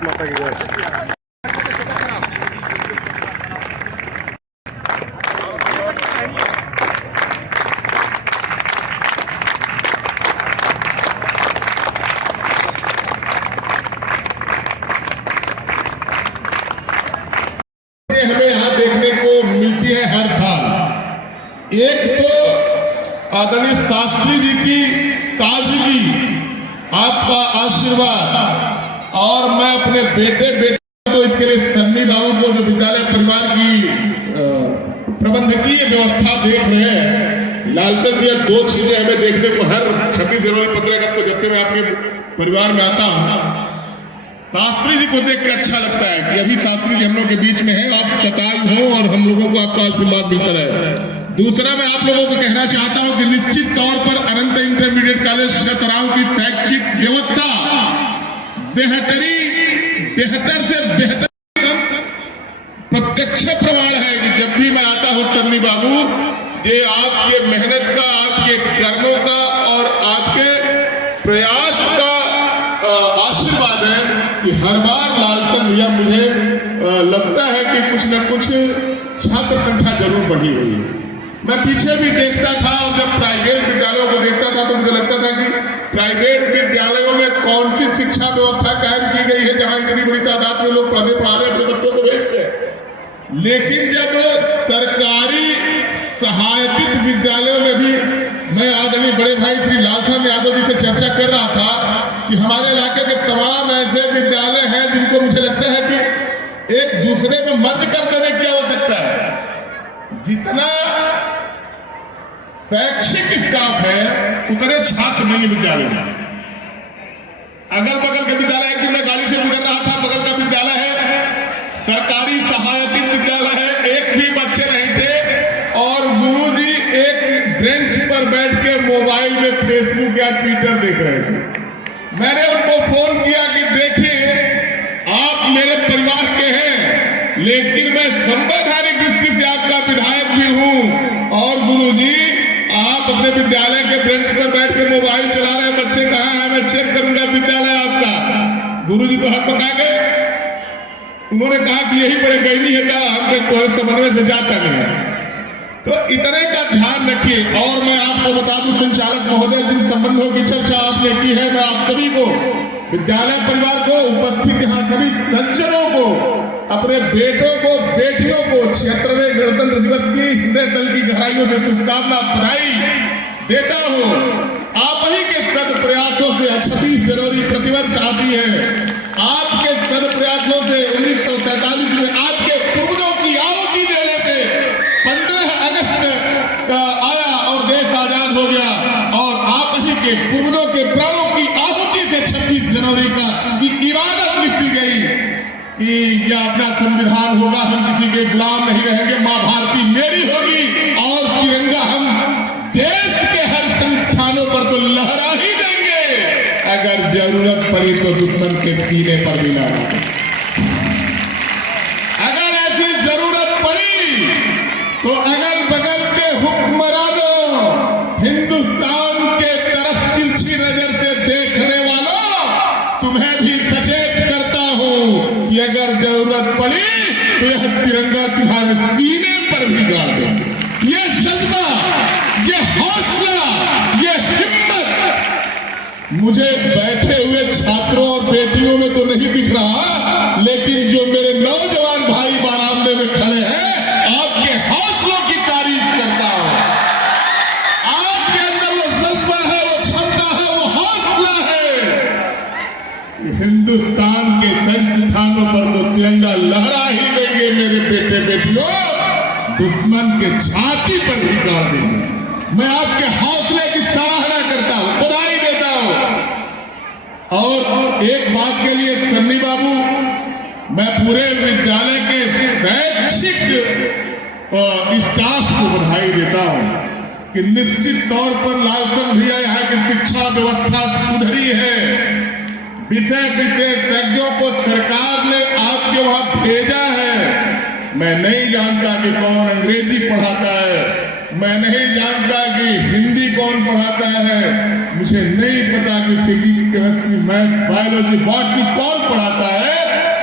भारत माता की जय। हमें यहाँ देखने को मिलती है हर साल। एक तो आदरणीय शास्त्री जी की ताजगी, आपका आशीर्वाद, और मैं अपने बेटे को इसके लिए सन्नी बाबू को जो विद्यालय परिवार की प्रबंधकीय व्यवस्था देख रहे हैं, लालसन दिया। दो चीजें हमें देखने को हर 26 जनवरी 15 अगस्त को जब से मैं आपके परिवार में आता हूँ, शास्त्री जी को देख के अच्छा लगता है कि अभी शास्त्री जी हम लोग के बीच में है, आप सतायु हो और हम लोगों को आपका आशीर्वाद मिलता रहे। दूसरा, मैं आप लोगों को कहना चाहता हूं कि निश्चित तौर पर अनंत इंटरमीडिएट कॉलेज छतराव की शैक्षिक व्यवस्था बेहतर से बेहतर प्रत्यक्ष प्रमाण है कि जब भी मैं आता हूं सन्नी बाबू, ये आपके मेहनत का, आपके कर्मों का और आपके प्रयास का आशीर्वाद है कि हर बार लालसन भैया मुझे लगता है कि कुछ न कुछ छात्र संख्या जरूर बढ़ी हुई है। मैं पीछे भी देखता था और जब प्राइवेट विद्यालयों को देखता था तो मुझे लगता था कि प्राइवेट विद्यालयों में कौन सी शिक्षा व्यवस्था कायम की गई है जहां इतनी बड़ी तादाद में लोग पढ़ने पढ़ा रहे अपने बच्चों को भेजते हैं। लेकिन जब सरकारी सहायतित विद्यालयों में भी मैं आदरणीय बड़े भाई श्री लालसन यादव जी से चर्चा कर रहा था कि हमारे इलाके के तमाम ऐसे विद्यालय हैं जिनको मुझे लगता है कि एक दूसरे में मर्ज कर देने की आवश्यकता है। जितना शैक्षिक स्टाफ है उतने छात्र नहीं विद्यालय में। अगल बगल के विद्यालय, एक दिन मैं गाड़ी से गुजर रहा था, बगल का विद्यालय है, सरकारी सहायतित विद्यालय है, एक भी बच्चे नहीं थे और गुरुजी एक बेंच पर बैठ के मोबाइल में फेसबुक या ट्विटर देख रहे थे। मैंने उनको फोन किया कि देखिए, आप मेरे परिवार के हैं, लेकिन मैं संवैधानिक दृष्टि से आपका विधायक भी हूं, और गुरुजी आप अपने विद्यालय के बेंच पर बैठ के मोबाइल चला रहे हैं, बच्चे कहाँ हैं, मैं चेक करूंगा विद्यालय आपका। गुरुजी तो हक पका गए। उन्होंने कहा कि यही बड़े गैनी है, कहा हम तुम्हारे समन्वय से जाता नहीं है। तो इतने का ध्यान रखिए। और मैं आपको बता दूं संचालक महोदय, जिन संबंधों की चर्चा आपने की है, मैं आप सभी को, विद्यालय परिवार को, उपस्थित यहाँ सभी सज्जनों को, अपने बेटों को, बेटियों को 76वें गणतंत्र दिवस की हृदय तल की गहराइयों से शुभकामना बधाई देता हूँ। आप ही के सद प्रयासों से 26 जनवरी प्रतिवर्ष आती है। आपके सद प्रयासों से 1947 में आपके पूर्वजों की आहुति देने से 15 अगस्त आया और देश आजाद हो गया, और आप ही के पूर्वजों के प्राणों की आहुति से 26 जनवरी की इबादत लिखी गई कि यह अपना संविधान होगा, हम किसी के गुलाम नहीं रहेंगे, मां भारती मेरी होगी, और तिरंगा हम देश के हर संस्थानों पर तो लहरा ही देंगे, अगर जरूरत पड़ी तो दुश्मन के सीने पर भी लहराएंगे। अगर ऐसी जरूरत पड़ी तो अगल बगल के हुक्मरानों, हिंदुस्तान के तरफ तिरछी नजर से देखने वालों, तुम्हें भी सचेत करता हूं कि अगर जरूरत पड़ी तो यह तिरंगा तुम्हारे सीने पर भी गाड़ देंगे। ये जज्बा, ये हौसला, ये हिम्मत मुझे बैठे हुए छात्रों और बेटियों में तो नहीं दिख रहा, लेकिन जो मेरे नौजवान भाई बारामदे में खड़े हैं, आपके हौसलों की तारीफ करता हूं। आपके अंदर वो जज्बा है, वो क्षमता है, वो हौसला है। हिंदुस्तान के संस्थानों पर तो तिरंगा लहरा ही देंगे मेरे बेटे बेटियों, दुश्मन के छाती पर भी गाड़ देंगे। मैं आपके हौसले की सराहना करता हूं, बधाई देता हूं। और एक बात के लिए सन्नी बाबू, मैं पूरे विद्यालय के शैक्षिक स्टाफ को बधाई देता हूं कि निश्चित तौर पर लालसन भैया यहाँ की शिक्षा व्यवस्था सुधरी है। विषय विशेषज्ञों को सरकार ने आपके वहां भेजा है। मैं नहीं जानता कि कौन अंग्रेजी पढ़ाता है, मैं नहीं जानता कि हिंदी कौन पढ़ाता है, मुझे नहीं पता कि physics, chemistry, math, biology, botany कौन पढ़ाता है,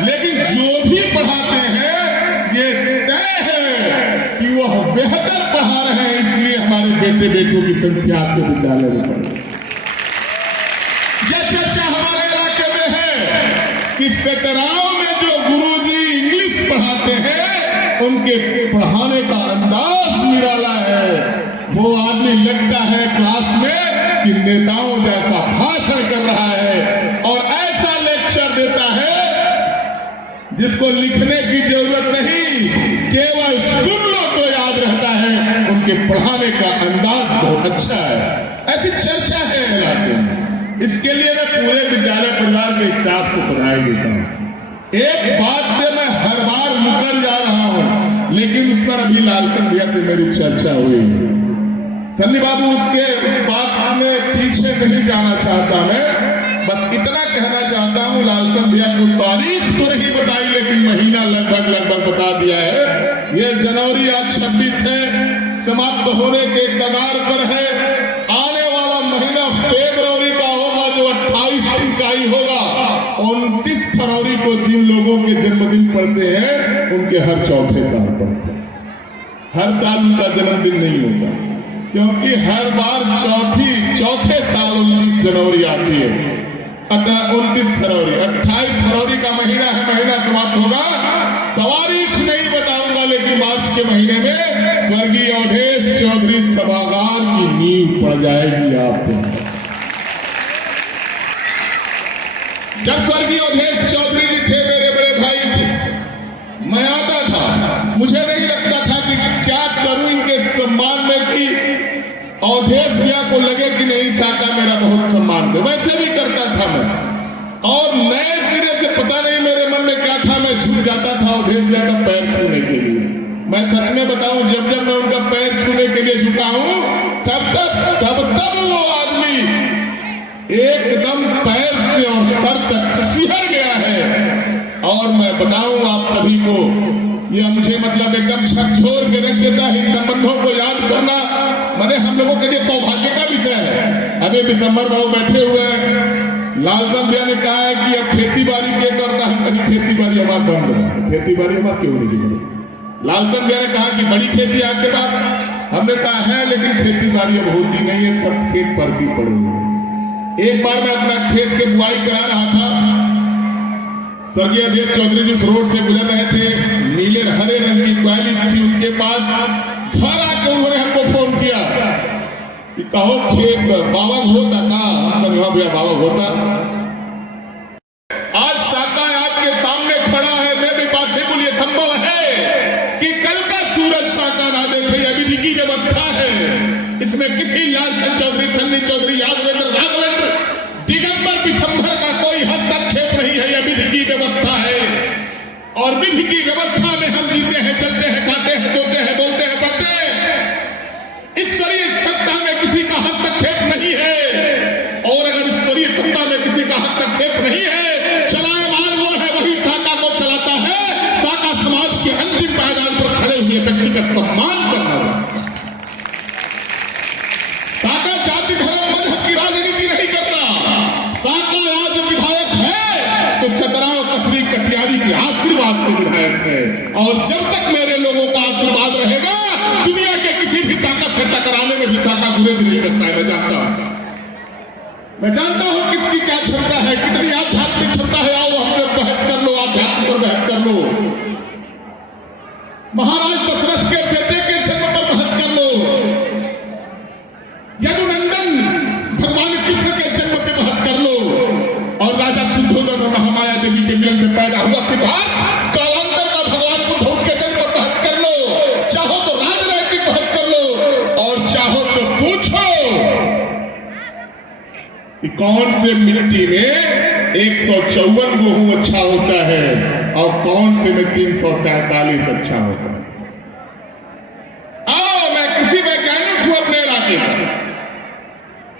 लेकिन जो भी पढ़ाते हैं ये तय है कि वो बेहतर पढ़ा रहे हैं, इसलिए हमारे बेटे बेटियों की संख्या आपके विद्यालय में बढ़ रही है। यह चर्चा हमारे इलाके में है कि सकराव में जो गुरुजी इंग्लिश पढ़ाते हैं उनके पढ़ाने का अंदाज निराला है। वो आदमी लगता है क्लास में कि नेताओं जैसा भाषण कर रहा है और ऐसा लेक्चर देता है जिसको लिखने की जरूरत नहीं, केवल सुन लो तो याद रहता है। उनके पढ़ाने का अंदाज बहुत अच्छा है, ऐसी चर्चा है इलाके में। इसके लिए मैं पूरे विद्यालय परिवार के स्टाफ को बधाई देता हूं। एक बात से मैं हर बार मुकर जा रहा हूं, लेकिन उस पर अभी लालसन भैया से मेरी चर्चा हुई है। सन्नी बाबू उस बात में पीछे नहीं जाना चाहता, मैं बस इतना कहना चाहता हूं, लालसन भैया को तारीख तो नहीं बताई लेकिन महीना लगभग बता दिया है। ये जनवरी आज 26 है, समाप्त होने के कगार पर है। आने वाला महीना फरवरी का होगा जो 28 दिन का ही होगा। 29 फरवरी को जिन लोगों के जन्मदिन पड़ते हैं उनके हर चौथे साल पड़ते हैं। हर साल उनका जन्मदिन नहीं होता, क्योंकि हर बार चौथे साल 29 जनवरी आती है। 29 फरवरी, 28 फरवरी का महीना है, महीना समाप्त होगा। तारीख नहीं बताऊंगा, लेकिन मार्च के महीने में स्वर्गीय अवधेश चौधरी सभागार की नींव पड़ जाएगी आपसे। जब स्वर्गीय अवधेश चौधरी जी थे, मेरे बड़े भाई थे, मैं आता था, मुझे नहीं लगता था कि क्या करूं इनके सम्मान में कि अवधेश भैया को लगे कि नहीं साका मेरा बहुत सम्मान दे। वैसे भी करता था मैं, और नए सिरे से पता नहीं मेरे मन में क्या था, मैं झुक जाता था अवधेश भैया का पैर छूने के लिए। मैं सच में बताऊं, जब मैं उनका पैर छूने के लिए झुका हूं, तब वो आदमी एकदम पैर से और सर तक सिहर गया है। और मैं बताऊं आप सभी को, यह मुझे मतलब एकदम झकझोर के रख देता है। इन संबंधों को याद करना मैंने हम लोगों के लिए सौभाग्य का विषय है। अभी दिसंबर बाबू बैठे हुए हैं, लालसन भैया ने कहा है कि अब खेती बाड़ी क्या करता है, कभी खेती बाड़ी हमारा बंद है, खेती बाड़ी हमारा क्यों नहीं करें। लालसन भैया ने कहा कि बड़ी खेती आपके पास, हमने कहा है लेकिन खेती बाड़ी अब होती नहीं है, सब खेत परती पड़े हुए। एक बार मैं अपना खेत के बुआई करा रहा था, स्वर्गीय अवधेश चौधरी जी रोड से गुजर रहे थे, नीले हरे रंग की क्वालिस थी उनके पास। घर आके उन्होंने हमको फोन किया कि कहो खेत बाबा होता था। हम कहा भैया बाबा होता। आज साका आपके सामने खड़ा है, मैं भी पास से बोलिए संभव है कि कल का सूरज साका ना देखे, यह विधि की व्यवस्था है। इसमें किसी लालसन चौधरी, सन्नी चौधरी, यादवेंद्र, राघवेंद्र, दिगंबर, दिसंबर का कोई हस्तक्षेप नहीं है, यह विधि की व्यवस्था है। और विधि की व्यवस्था में हम जीते हैं, चलते हैं, खाते हैं, सोते हैं, बोलते हैं, पढ़ते हैं। स्तरीय सत्ता में किसी का हस्तक्षेप नहीं है। और अगर स्तरीय सत्ता में किसी का हस्तक्षेप नहीं है, चलाएमान वो है, वही साका को चलाता है। साका समाज के अंतिम पायदान पर खड़े हुए व्यक्ति का सम्मान करना है। साका जाति धर्म मजहब की राजनीति नहीं करता। साका आज विधायक है तो सकराव, कसरी, कटियारी के आशीर्वाद से विधायक है। और जब तक मेरे लोगों का आशीर्वाद रहेगा, दुनिया के किसी भी ताकत से टकराने में भी साका गुरेज नहीं करता है। मैं जानता हूं किसकी क्या क्षमता है, कितनी आध्यात्मिक क्षमता है। आओ हमसे बहस कर लो, आध्यात्म पर बहस कर लो, महाराज दशरथ के बेटे के जन्म पर बहस कर लो, यदुनंदन भगवान कृष्ण के जन्म पे बहस कर लो, और राजा शुद्धोधन और महामाया देवी के मिलन से पैदा हुआ सिद्धार्थ, कालांतर का भगवान बुद्ध, उसके जन्म पर बहस कर लो। चाहो तो राजनैतिक बहस कर लो, और चाहो तो पूछो कि कौन से मिट्टी में 154 गेहूं अच्छा होता है और कौन से में 343 अच्छा होता है। आओ, मैं किसी वैज्ञानिक हूं अपने इलाके का,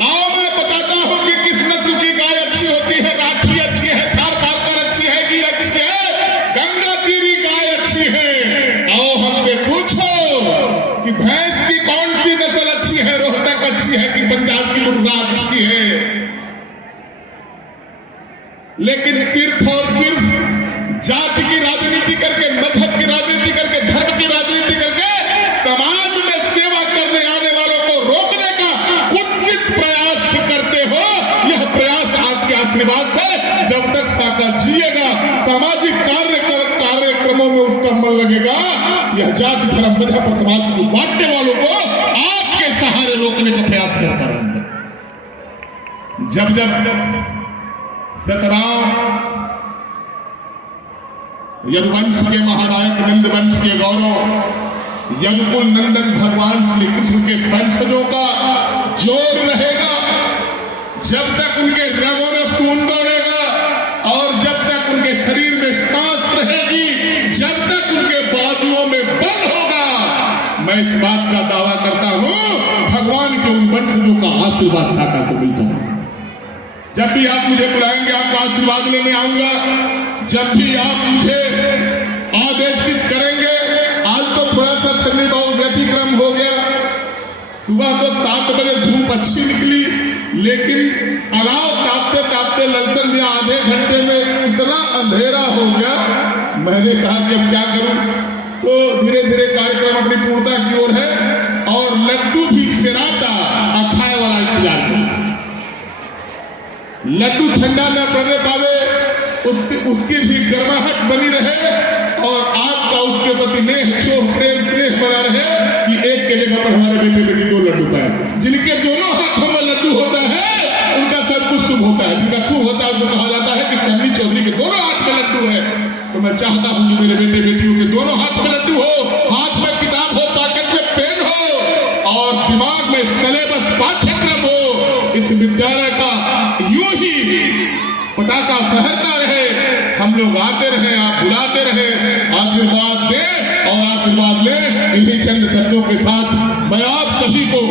आओ मैं बताता हूं कि किस नस्ल की गाय अच्छी होती है। राठी अच्छी है, थार पारकर अच्छी है, गिर अच्छी है, गंगा तीरी गाय अच्छी है। आओ हमसे पूछो कि भैंस की कौन तक अच्छी है कि पंजाब की मुर्गा अच्छी है, लेकिन सिर्फ और सिर्फ जाति की राजनीति करके, मजहब की राजनीति करके, धर्म की राजनीति करके समाज में सेवा करने आने वालों को रोकने का कुत्सित प्रयास करते हो। यह प्रयास आपके आशीर्वाद से जब तक साका जिएगा, सामाजिक कार्यक्रमों में उसका मन लगेगा, यह जाति धर्म मजहब और समाज को बांटने वालों को आपके सहारे रोकने का प्रयास करता रहूंगा। जब जब सतराम यदुवंश के महानायक नंद वंश के गौरव यदुकुल नंदन भगवान श्री कृष्ण के वंशजों का जोर रहेगा, जब तक उनके रगों में खून दौड़ेगा और जब तक उनके शरीर में सांस रहेगी, जब तक उनके बाजुओं में बल होगा, मैं इस बात का दावा करता हूं भगवान के उन वंशजों का आशीर्वाद साका को मिलता है। जब भी आप मुझे बुलाएंगे आपका आशीर्वाद लेने आऊंगा, जब भी आप मुझे आदेशित करेंगे। आज तो थोड़ा सा समय बहुत व्यतिक्रम हो गया, सुबह तो 7 बजे धूप अच्छी निकली, लेकिन अलाव तापते तापते ललसन में आधे घंटे में इतना अंधेरा हो गया, मैंने कहा कि अब क्या करूं। तो धीरे धीरे कार्यक्रम अपनी पूर्णता की ओर है और लड्डू भी सिराता अखाए वाला इंतजार कर, लड्डू ठंडा न पड़ने पावे, उसकी भी गर्माहट बनी रहे और आपका उसके प्रति नेह छोह प्रेम स्नेह बना रहे कि एक के जगह पर हमारे बेटे बेटी 2 लड्डू पाए। जिनके दोनों हाथों में लड्डू होता है उनका सब कुछ शुभ होता है, जिनका शुभ होता है उनको कहा जाता है कि कन्नी चौधरी के दोनों हाथ में लड्डू है। तो मैं चाहता हूं कि मेरे बेटे बेटियों के दोनों हाथ में लड्डू हो, हाथ में किताब हो, पॉकेट में पेन हो और दिमाग में सिलेबस पाठ्यक्रम हो। इस विद्यालय का यूं ही पताका फहरता रहे, हम लोग आते रहे, आप बुलाते रहे, आशीर्वाद दे और आशीर्वाद ले। इन्हीं चंद शब्दों के साथ मैं आप सभी को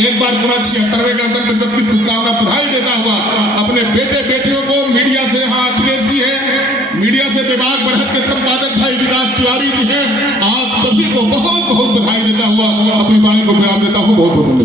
एक बार पुनः 76वें गणतंत्र दिवस की शुभकामना बधाई देता हुआ अपने बेटे बेटियों को, मीडिया से यहाँ अखिलेश जी हैं, मीडिया से विभाग बरहत के संपादक भाई विकास तिवारी जी हैं, आप सभी को बहुत बहुत बधाई देता हुआ अपनी वाणी को विराम देता हूँ। बहुत बहुत